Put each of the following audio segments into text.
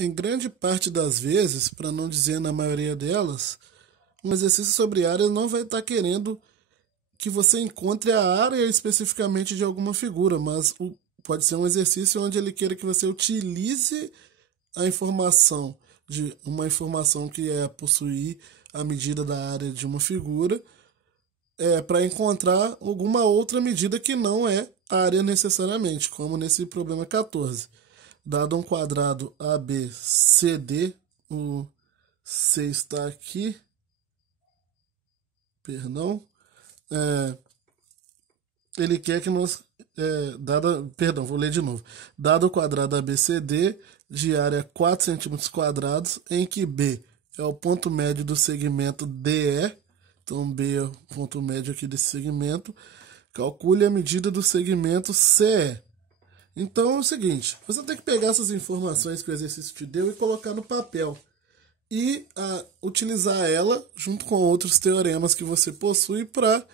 Em grande parte das vezes, para não dizer na maioria delas, um exercício sobre área não vai estar querendo que você encontre a área especificamente de alguma figura, mas pode ser um exercício onde ele queira que você utilize a informação de uma informação que é possuir a medida da área de uma figura para encontrar alguma outra medida que não é a área necessariamente, como nesse problema 14. Dado um quadrado ABCD, o C está aqui, perdão, ele quer que nós, vou ler de novo, dado o quadrado ABCD de área 4 centímetros quadrados, em que B é o ponto médio do segmento DE, então B é o ponto médio aqui desse segmento, calcule a medida do segmento CE. Então é o seguinte, você tem que pegar essas informações que o exercício te deu e colocar no papel e utilizar ela junto com outros teoremas que você possui para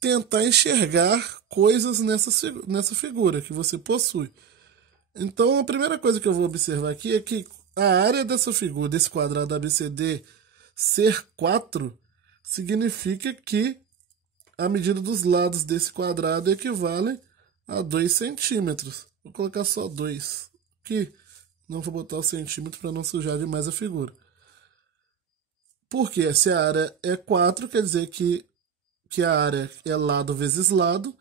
tentar enxergar coisas nessa figura que você possui. Então a primeira coisa que eu vou observar aqui é que a área dessa figura, desse quadrado ABCD, ser 4, significa que a medida dos lados desse quadrado equivale a 2 centímetros. Vou colocar só 2 aqui. Não vou botar o centímetro para não sujar demais a figura. Porque se a área é 4, quer dizer que a área é lado vezes lado,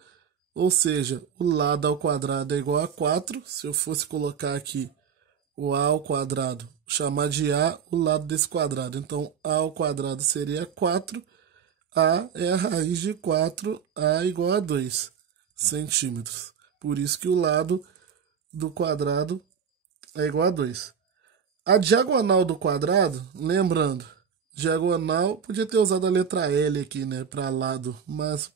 ou seja, o lado ao quadrado é igual a 4. Se eu fosse colocar aqui o A ao quadrado, chamar de A o lado desse quadrado. Então, A ao quadrado seria 4. A é a raiz de 4, A igual a 2 centímetros. Por isso que o lado do quadrado é igual a 2. A diagonal do quadrado, lembrando, diagonal, podia ter usado a letra L aqui, né, para lado, mas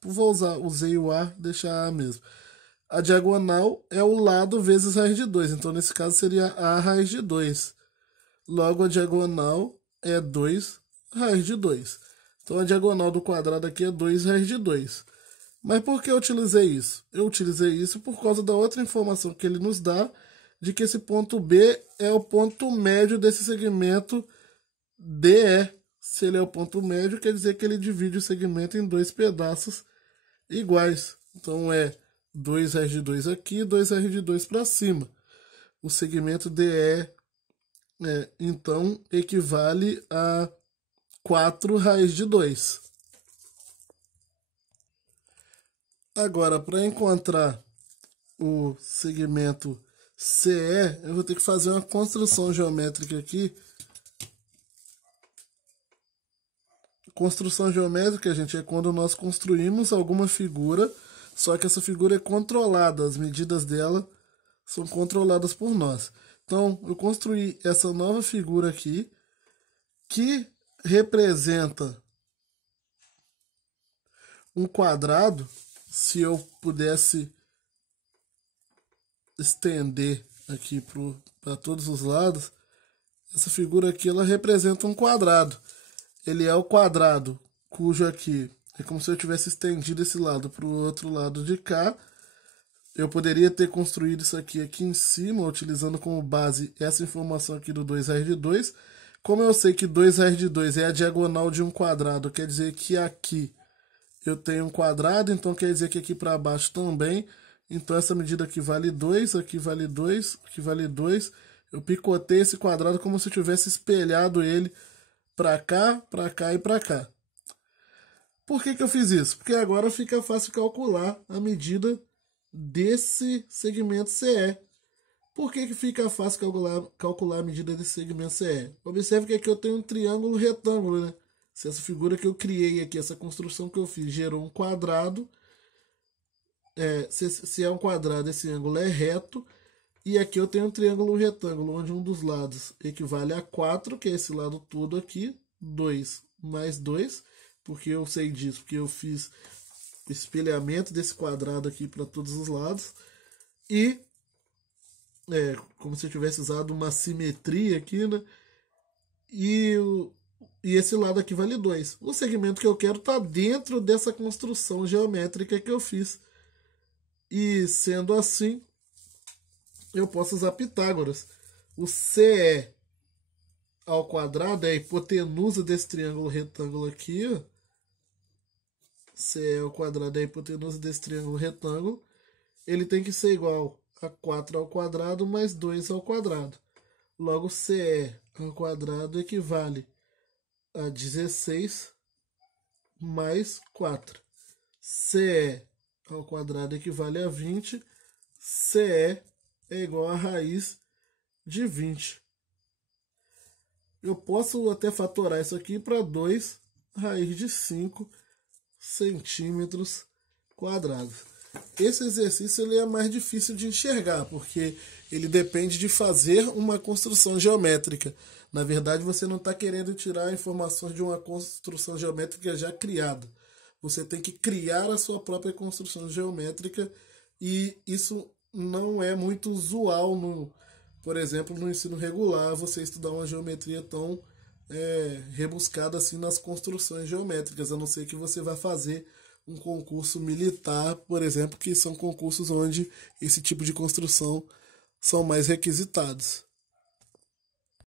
usei o A, deixar A mesmo. A diagonal é o lado vezes raiz de 2, então nesse caso seria A raiz de 2. Logo a diagonal é 2 raiz de 2. Então a diagonal do quadrado aqui é 2 raiz de 2. Mas por que eu utilizei isso? Eu utilizei isso por causa da outra informação que ele nos dá, de que esse ponto B é o ponto médio desse segmento DE. Se ele é o ponto médio, quer dizer que ele divide o segmento em dois pedaços iguais. Então é 2 raiz de 2 aqui, 2 raiz de 2 para cima. O segmento DE, então, equivale a 4 raiz de 2. Agora, para encontrar o segmento CE, eu vou ter que fazer uma construção geométrica aqui. Construção geométrica, gente, é quando nós construímos alguma figura, só que essa figura é controlada, as medidas dela são controladas por nós. Então, eu construí essa nova figura aqui, que representa um quadrado. Se eu pudesse estender aqui para todos os lados, essa figura aqui ela representa um quadrado. Ele é o quadrado cujo aqui é como se eu tivesse estendido esse lado para o outro lado de cá. Eu poderia ter construído isso aqui em cima, utilizando como base essa informação aqui do 2 raiz de 2. Como eu sei que 2 raiz de 2 é a diagonal de um quadrado, quer dizer que aqui eu tenho um quadrado, então quer dizer que aqui para baixo também. Então essa medida aqui vale 2, aqui vale 2, aqui vale 2. Eu picotei esse quadrado como se eu tivesse espelhado ele para cá e para cá. Por que eu fiz isso? Porque agora fica fácil calcular a medida desse segmento CE. Por que fica fácil calcular a medida desse segmento CE? Observe que aqui eu tenho um triângulo retângulo, né? Se essa figura que eu criei aqui, essa construção que eu fiz, gerou um quadrado, se é um quadrado, esse ângulo é reto, e aqui eu tenho um triângulo retângulo, onde um dos lados equivale a 4, que é esse lado todo aqui, 2 mais 2, porque eu sei disso, porque eu fiz o espelhamento desse quadrado aqui para todos os lados, e como se eu tivesse usado uma simetria aqui, né? E esse lado aqui vale 2. O segmento que eu quero está dentro dessa construção geométrica que eu fiz. E sendo assim, eu posso usar Pitágoras. O CE ao quadrado é a hipotenusa desse triângulo retângulo aqui, ó. CE ao quadrado é a hipotenusa desse triângulo retângulo. Ele tem que ser igual a 4 ao quadrado mais 2 ao quadrado. Logo, CE ao quadrado equivale a 16 mais 4. CE ao quadrado equivale a 20. CE é igual a raiz de 20. Eu posso até fatorar isso aqui para 2 raiz de 5 centímetros quadrados. Esse exercício ele é mais difícil de enxergar, porque ele depende de fazer uma construção geométrica. Na verdade, você não está querendo tirar informações de uma construção geométrica já criada. Você tem que criar a sua própria construção geométrica, e isso não é muito usual, por exemplo, no ensino regular, você estudar uma geometria tão rebuscada assim nas construções geométricas, a não ser que você vá fazer um concurso militar, por exemplo, que são concursos onde esse tipo de construção são mais requisitados.